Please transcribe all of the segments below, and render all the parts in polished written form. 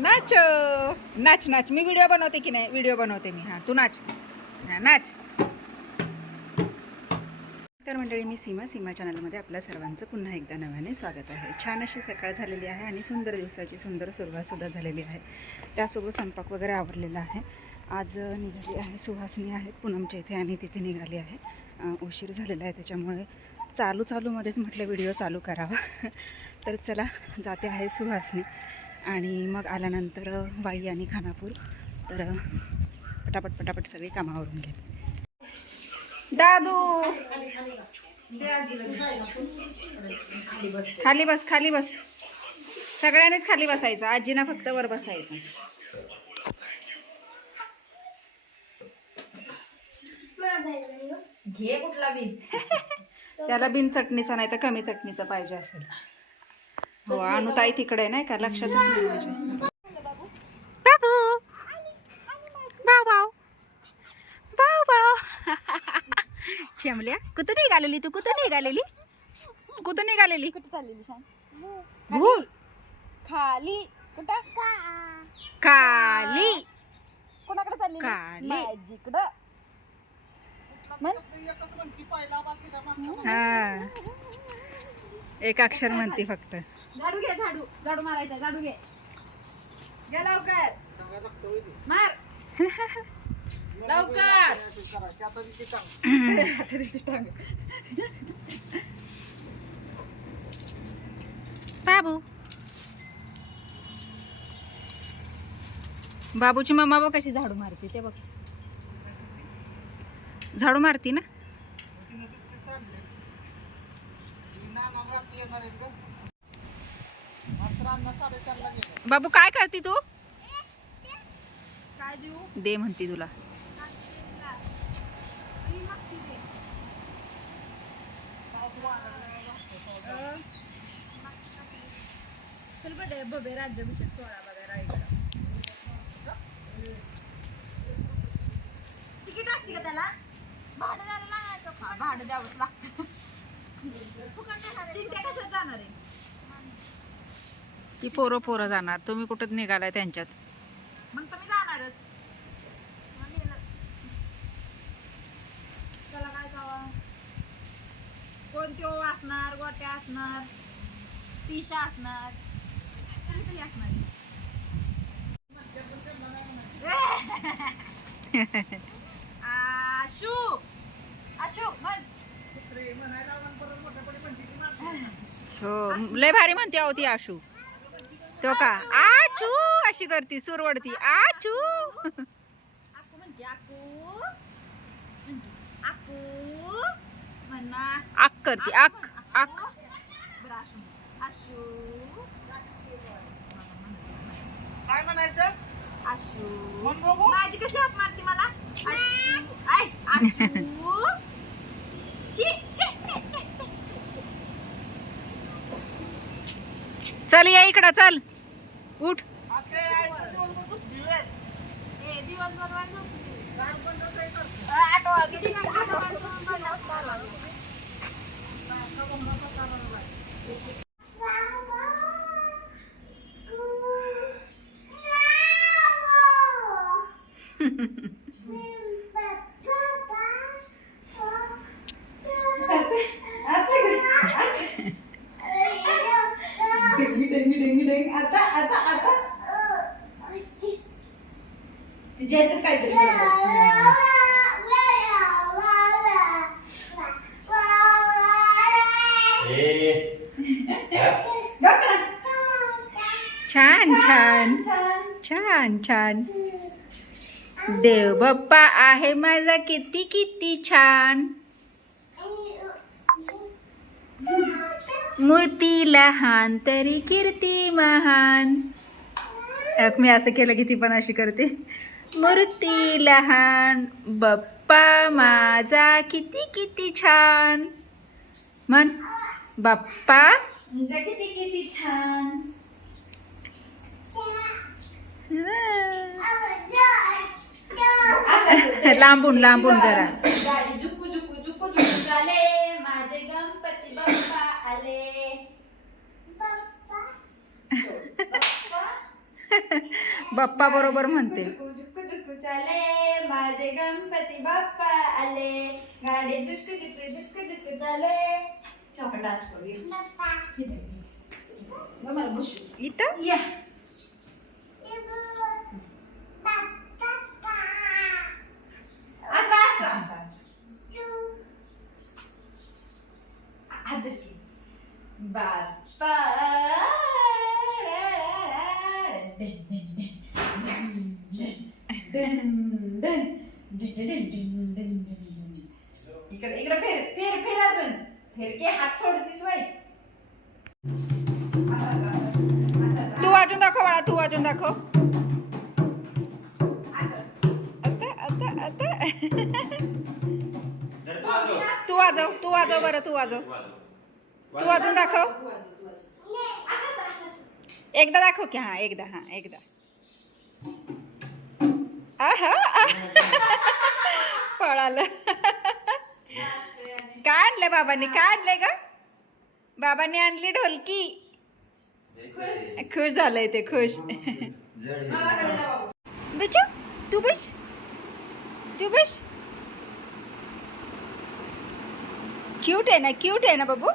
नाच नाच नाच. मी व्हिडिओ बनवते की नाही? व्हिडिओ बनवते मी. हां, तू नाच. हां, नाच. तर मंडळी, मी सीमा चॅनलमध्ये आपल्या सर्वांचं पुन्हा एकदा नव्याने स्वागत आहे. छान अशी सकाळ झालेली आहे आणि सुंदर दिवसाची सुंदर सुरुवातसुद्धा झालेली आहे. त्यासोबत स्वयंपाक वगैरे आवरलेला आहे. आज निघाली आहे सुहासनी आहेत पूनमच्या इथे आणि तिथे निघाली आहे. उशीर झालेला आहे त्याच्यामुळे चालूमध्येच म्हटलं व्हिडिओ चालू करावा. तर चला, जाते आहे सुहासनी आणि मग आल्यानंतर बाई आणि खानापूर. तर पटापट सगळी कामावरून घेते. दादू खाली बस. सगळ्यांनीच खाली बसायचं, आजीना फक्त वर बसायचं. घे कुठला बिन. त्याला बिन चटणीचा नाही तर कमी चटणीचा पाहिजे असेल. हो, अनुताई तिकडे नाही का, लक्षातच नाही माझ्या. बाबू चेमल्या, कुठं निघालेली तू? कुठं निघालेली? कुठं चाललेली सांग? भूल खाली. कुठं? खाली. कोणाकडे चाललेली? खाली. माझीकडं. हा, एक अक्षर म्हणते फक्त. झाडू घे, झाडू मारायचा. झाडू घे लवकर. मार लवकर. बाबूची मम्मा बघ कशी झाडू मारते ते बघ. झाडू मारती ना. बाबू काय करती तू? काय देऊ? दे म्हणती तुला. चल बडे बबे राज्याभिषेक सोहळा बघा रायगड. तिकीट असते का त्याला? भाडं द्यायला लागायचं. भाडं द्यावंच लागतं. चिंट्या कशात जाणार आहे? ती पोरं जाणार, तुम्ही कुठं निघालाय त्यांच्यात? मग तुम्ही जाणारच. त्याला काय जावा? कोणत्यो असणार, गोट्या असणार, पिशा असणार, काही असणार. आशू आशू म्हण. हो, लय भारी म्हणते अहो ती आशू. तो का आचू अशी करती, सुरवडती आचू. आकू म्हणते. आकू आकू म्हणा. आक करती, आक आक. बरं आशू. आशू काय म्हणायचं? आशू माझी कशी हात मारते मला? आशू आय आशू. ची ची ची, ची, ची. चल या इकडं, चल उठ. दिवसभर आठवा किती तिच्याचं काहीतरी छान छान छान छान. देव बाप्पा आहे माझा किती किती छान. मूर्ती लहान तरी कीर्ती महान. मी असं केलं की ती पण अशी करते. मूर्ती लहान बाप्पा माझा किती किती छान. म्हण बाप्पा किती किती छान. लांबून लांबून जरा. गाडी झुकू झुकू झुकू झुकू झाले माझे गणपती बाप्पा आले. बाप्पा बरोबर म्हणते. झुकू झुकू झुकू चाले माझे गणपती बाप्पा आले गाडी झुकू झुकू झुकू झुकू चाले चौकट डान्स करूया मला बसू इथं या असं असं असं आदर की बाप्पा इकडे इकडे फिर फिर फिर अजून फिर की हात सोडतीस बाई तू वाजून दाखव बाळा, तू वाजून दाखव. आता आता आता तू वाजव बरं, तू वाजून दाखव. एकदा दाखव की. हा एकदा आहा पळालं. काय आणलंय बाबांनी, काय आणलंय ग? बाबांनी आणली ढोलकी. खुश झालंय ते, खुश. बच्चा तू बस. क्यूट आहे ना बाबू,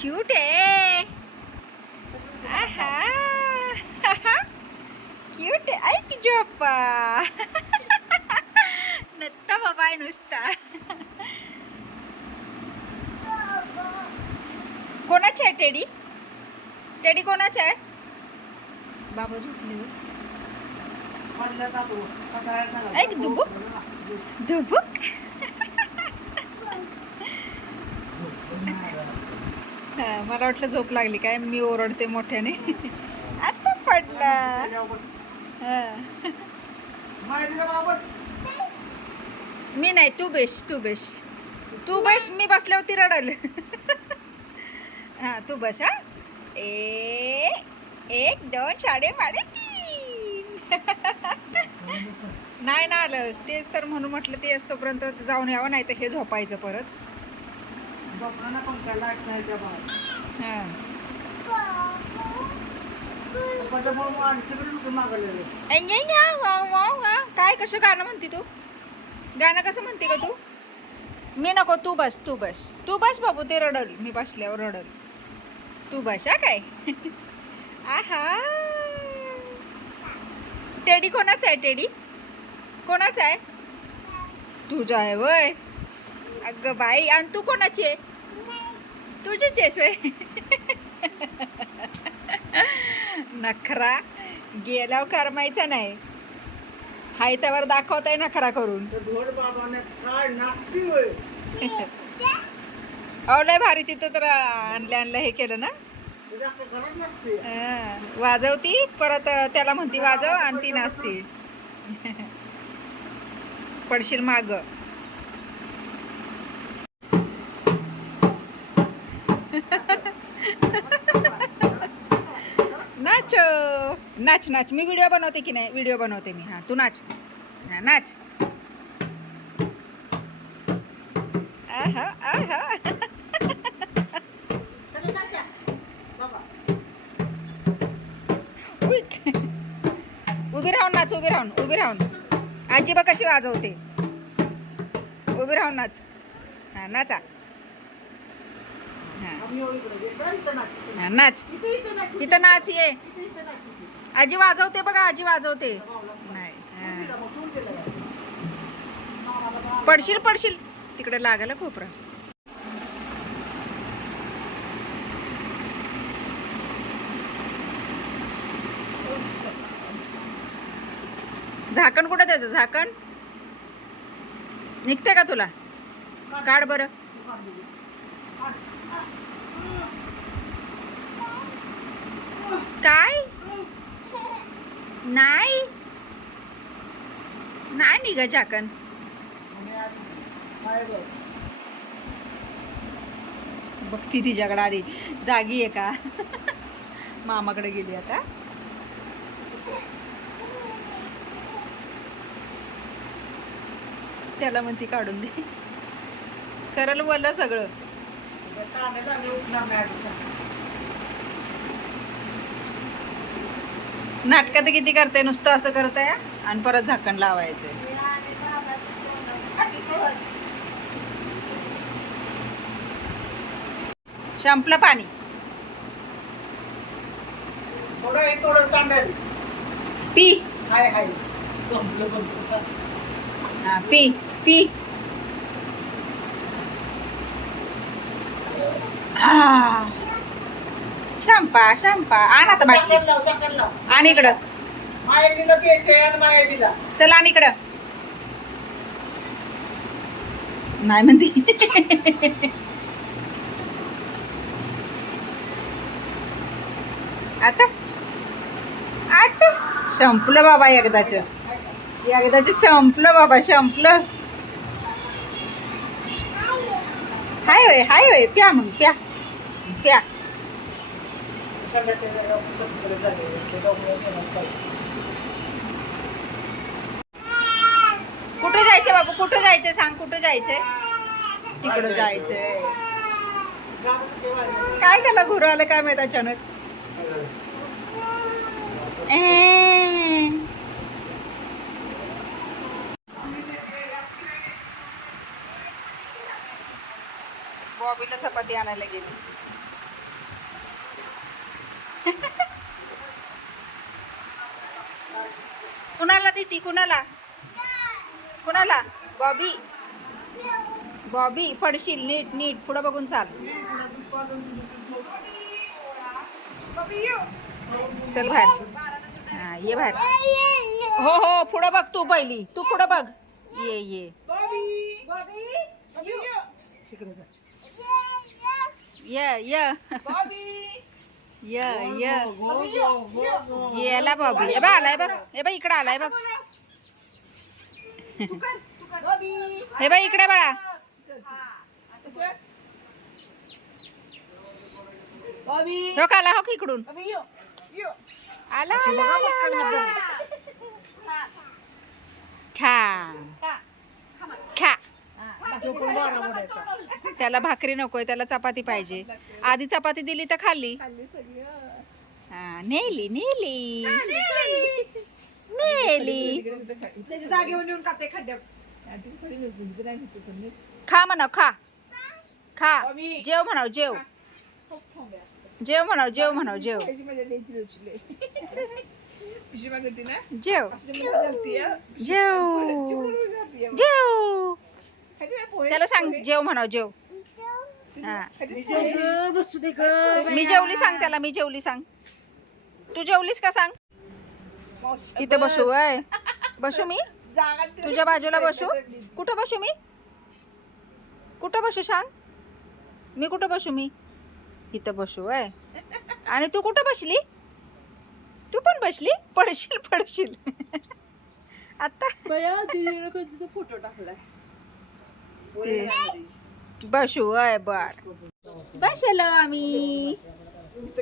क्यूट आहे. आहा क्यूट आहे. ऐक झोपा नत्ता बाबा आहे नुसता. कोणाची आहे टेडी? टेडी कोणाची आहे? बाबा झोपले. ऐक दुबुक मला वाटलं झोप लागली काय, मी ओरडते मोठ्याने. आता पडला. मी नाही, तू बेस. मी बसल्यावरती रडल. हा तू बस. हा 1 2 3 नाही ना आलं तेच तर, म्हणून म्हटलं ते असतोपर्यंत जाऊन यावं, नाही तर हे झोपायचं परत. काय कसं गाणं म्हणते तू? गाणं कसं म्हणते का तू? मी नको, तू बस बाबू. ते रडल, मी बसल्यावर रडल. तू बस. हा काय आहा. टेडी कोणाचा आहे? तुझा आहे वय. अगं बाई, आणि तू कोणाची आहे? तुझीच आहेस वय. नखरा गेल्यावर करमायचा नाही, हाय त्यावर दाखवताय नखरा करून. लय भारी. तिथं तर आणलं हे केलं ना. वाजवती परत, त्याला म्हणती वाजव आणि ती नाचती. पडशील माग. नाच. मी व्हिडिओ बनवते की नाही? व्हिडिओ बनवते मी. हा तू नाच. नाच. उभी राहून. आजी बा कशी वाजवते. उभी राहून नाच. हा नाचा. हा नाच. इथं नाच. ये आजी वाजवते बघा, आजी वाजवते. नाही पडशील तिकडे लागायला खोपरा. झाकण कुठं त्याचं? झाकण निघते का तुला? काढ बरं. काय नाही निघ झाकण. बघती तिच्याकडे आधी. जागी आहे का? मामाकडे गेली आता. त्याला म्हणती काढून दे. करल वलं सगळं. नाटकात किती करते, नुसतं असं करताय आणि परत झाकण लावायचंय. संपलं पाणी. पी. हा पी पी. शंपा शंपा आण आता बाटली. आण इकडं. चल आण इकडं. नाही म्हणती. आता आता संपलं बाबा एकदाच. एकदाच संपलं बाबा, संपलं. हाय वय प्या मग प्या प्या. कुठं जायचं बाबू, कुठं जायचंय सांग, कुठं जायचंय? तिकडं जायचंय. काय त्याला घुरं आलं काय माहित अचानक. बॉबीला चपाती आणायला गेली. कुणाला देती, कुणाला कुणाला? बॉबी बॉबी पडशील. नीट नीट पुढं बघून चाल. चल बाहेर. हा ये बाहेर. हो हो पुढं बघ तू, पहिली तू पुढं बघ. ये ये येला बॉबी. ए बा आलाय बघ. ए बा इकडं आलाय बघ. हे बा इकडे बाळा. हो का आला, हो का इकडून आला. खा खा. त्याला भाकरी नकोय, त्याला चपाती पाहिजे. आधी चपाती दिली तर खाल्ली. हा नेली नेली नेली. खा म्हणाव, खा खा. जेव म्हणाव, जेव जेव म्हणाव, जेव म्हणाव, जेव जेव जेव जेव. त्याला सांग जेव म्हणाव, जेव. हा मी जेवली सांग त्याला, मी जेवली सांग. तू जेवलीस का सांग. तिथं बसू वय, बसू मी तुझ्या बाजूला बसू. कुठं बसू मी, कुठं बसू सांग. मी कुठं बसू, मी इथं बसू वय. आणि तू कुठं बसली, तू पण बसली. पडशील पडशील. आता फोटो टाकलाय. बसू वय. बर बसलो आम्ही,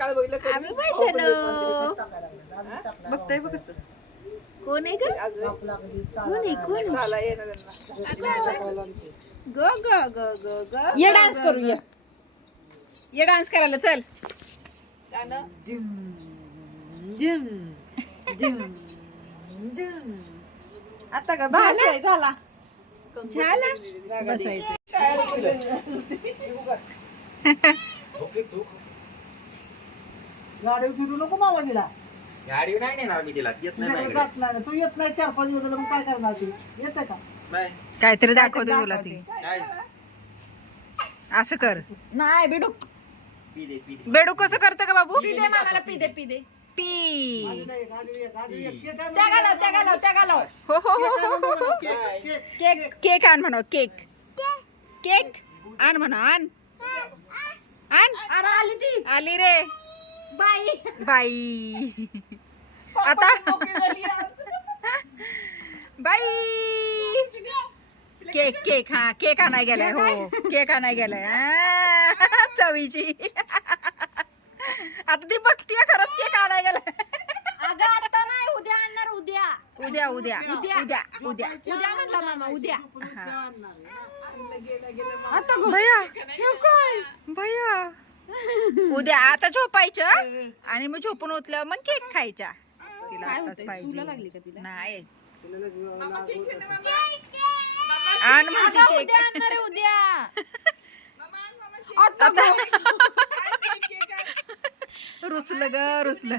आम्ही बसलो. बघताय बघ कसं. कोण आहे ग, कोण आहे, कोण आहे? गो गो गो गो गो. ये डान्स करूया, ये डान्स करायला चल. आता का बसाय झाला झाला बसायचं. गाडी फिरू नको मामा तिला. गाडी नाही नेणार मी तिला. येत नाही माझ्याकडे. जात नाही. तू येत नाही 4-5 दिवस मग काय करणार ती. येते का नाही. काहीतरी दाखवते तुला ती. काय? असं कर. नाही बेडूक. पी दे पी दे. बेडू कसं करतं का बाबू. पी दे मामाला, पी दे पी दे. पी. त्या घालव, त्या घालव, त्या घालव. हो हो हो हो हो. काय? केक केक आण म्हणा. केक केक आण म्हणा. आण आण. अरे आली ती आली रे बाई. बाई. आता बाई. केक केक हा केक आणाय गेलाय. हो केक आणाय गेलाय. चवीची. आता ती बघतीये खरंच केक आणाय गेलाय. अगं आता नाही, उद्या आणणार. उद्या उद्या उद्या उद्या. उद्या उद्या. उद्या म्हणला मामा, उद्या. आता भैया हे काय भैया. उद्या आता झोपायचं आणि मग झोपून उठल्यावर मग केक खायचा. तिला काय आताच होतंय? सूला लागली का पाहिजे तिला? नाही तिला लग- आण म्हणते केक आणणार आहे उद्या. रुसलं ग रुसलं.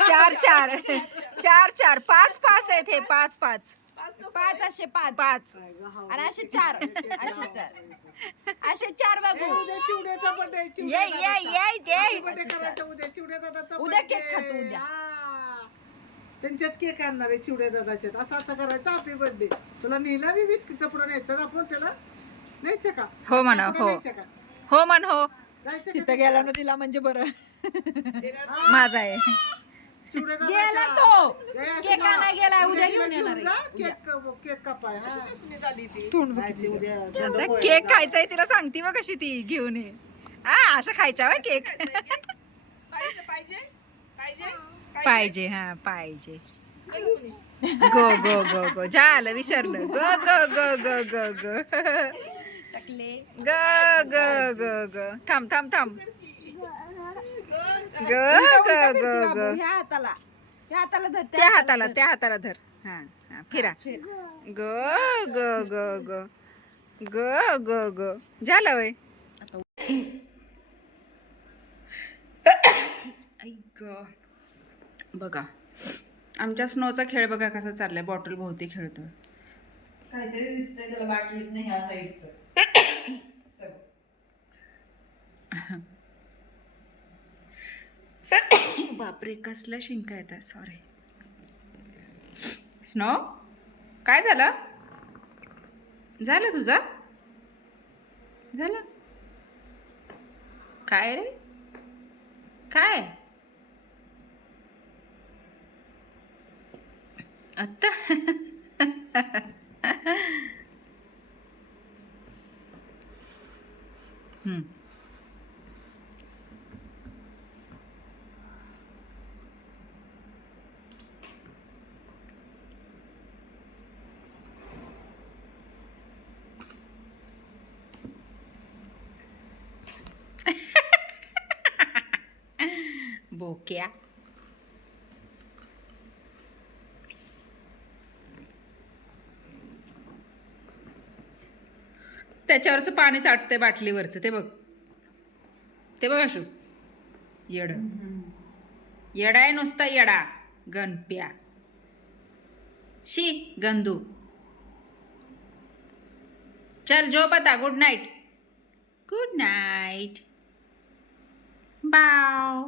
चार चार चार चार पाच पाच आहेत हे पाच पाच 5 असे 5 पाच आणि असे 4 असे 4 असे 4 बाबू. उद्या चिवड्याचा birthday, ये चिवड्या ये ये ये birthday करायचा उद्या, चिवड्या दादाचा उद्या birthday. केक खातो उद्या. हा. त्यांच्यात केक आणणार आहे चिवड्या दादाच्यात. असं असं करायचं हॅपी बर्थडे. तुला नेला मी बिस्किटचा पुढे न्यायचं ना आपण त्याला न्यायचं का हो म्हणा पुढं हो न्यायचं का हो म्हण हो जायचं का? तिथं गेला ना तिला म्हणजे बरं. माझा आहे चिवड्या गेला दादाच्या- तो जय अशी केक ना. आणायला गेला. उद्या तिला घेऊन येणार जा, आहे. केक कापाय हा. तोंड जायचं उद्या. आता केक खायचाय तिला सांगते मग कशी ती घेऊन ये हा असं खायचा वा केक पाहिजे हा पाहिजे गो गो गो गो झालं विसरलं गो गो गो गो गो गो टाकले. ग ग ग ग थांब थांब थांब ग ग ग ग ह्या हाताला धर. त्या हाताला धर हा हा फिरा ग ग ग ग ग ग ग झालं वय बघा आमच्या स्नोचा खेळ बघा कसा चाललाय बॉटल भोवती खेळतोय काहीतरी दिसतंय त्याला बाटलीत नाही ह्या साईडचं. बापरे कसला शिंका येतात सॉरी स्नो काय झालं झालं तुझं झालं काय रे काय आत्ता बोक्या त्याच्यावरचं पाणी चाटते बाटलीवरचं ते बघ अशू येड येडा आहे नुसता येडा गणप्या शी गंदू चल झोप आता गुड नाईट बाव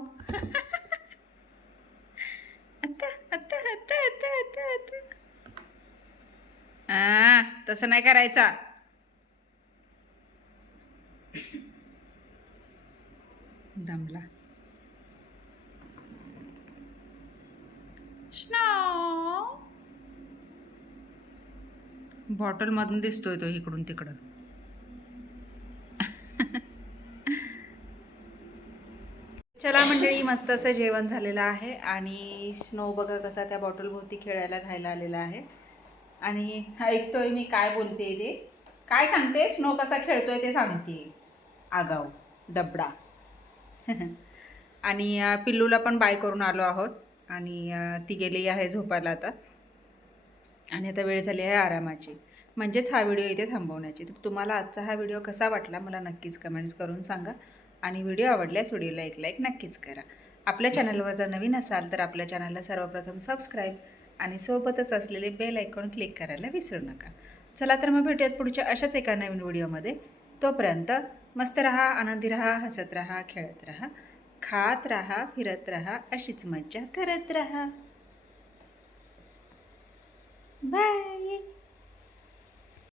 तसं नाही करायचा दमला बॉटल मधून दिसतोय तो इकडून तिकडं चला मंडळी मस्त असं जेवण झालेलं आहे आणि स्नो बघा कसा त्या बॉटल भोवती खेळायला घायला आलेला आहे आणि ऐकतोय मी काय बोलते ते काय सांगते स्नो कसा खेळतोय ते सांगते आगाऊ डबडा आणि पिल्लूला पण बाय करून आलो आहोत आणि ती गेली आहे झोपायला आता आणि आता वेळ झाली आहे आरामाची म्हणजेच हा व्हिडिओ इथे थांबवण्याची तर तुम्हाला आजचा हा व्हिडिओ कसा वाटला मला नक्कीच कमेंट्स करून सांगा आणि व्हिडिओ आवडल्यास व्हिडिओला एक लाईक नक्कीच करा आपल्या चॅनलवर जर नवीन असाल तर आपल्या चॅनलला सर्वप्रथम सबस्क्राईब आणि सोबतच असलेले बेल आयकॉन क्लिक करायला विसरू नका चला तर मग भेटूयात पुढच्या अशाच एका नवीन व्हिडिओमध्ये तोपर्यंत मस्त रहा आनंदी रहा हसत रहा खेळत रहा खात रहा फिरत रहा अशीच मज्जा करत रहा बाय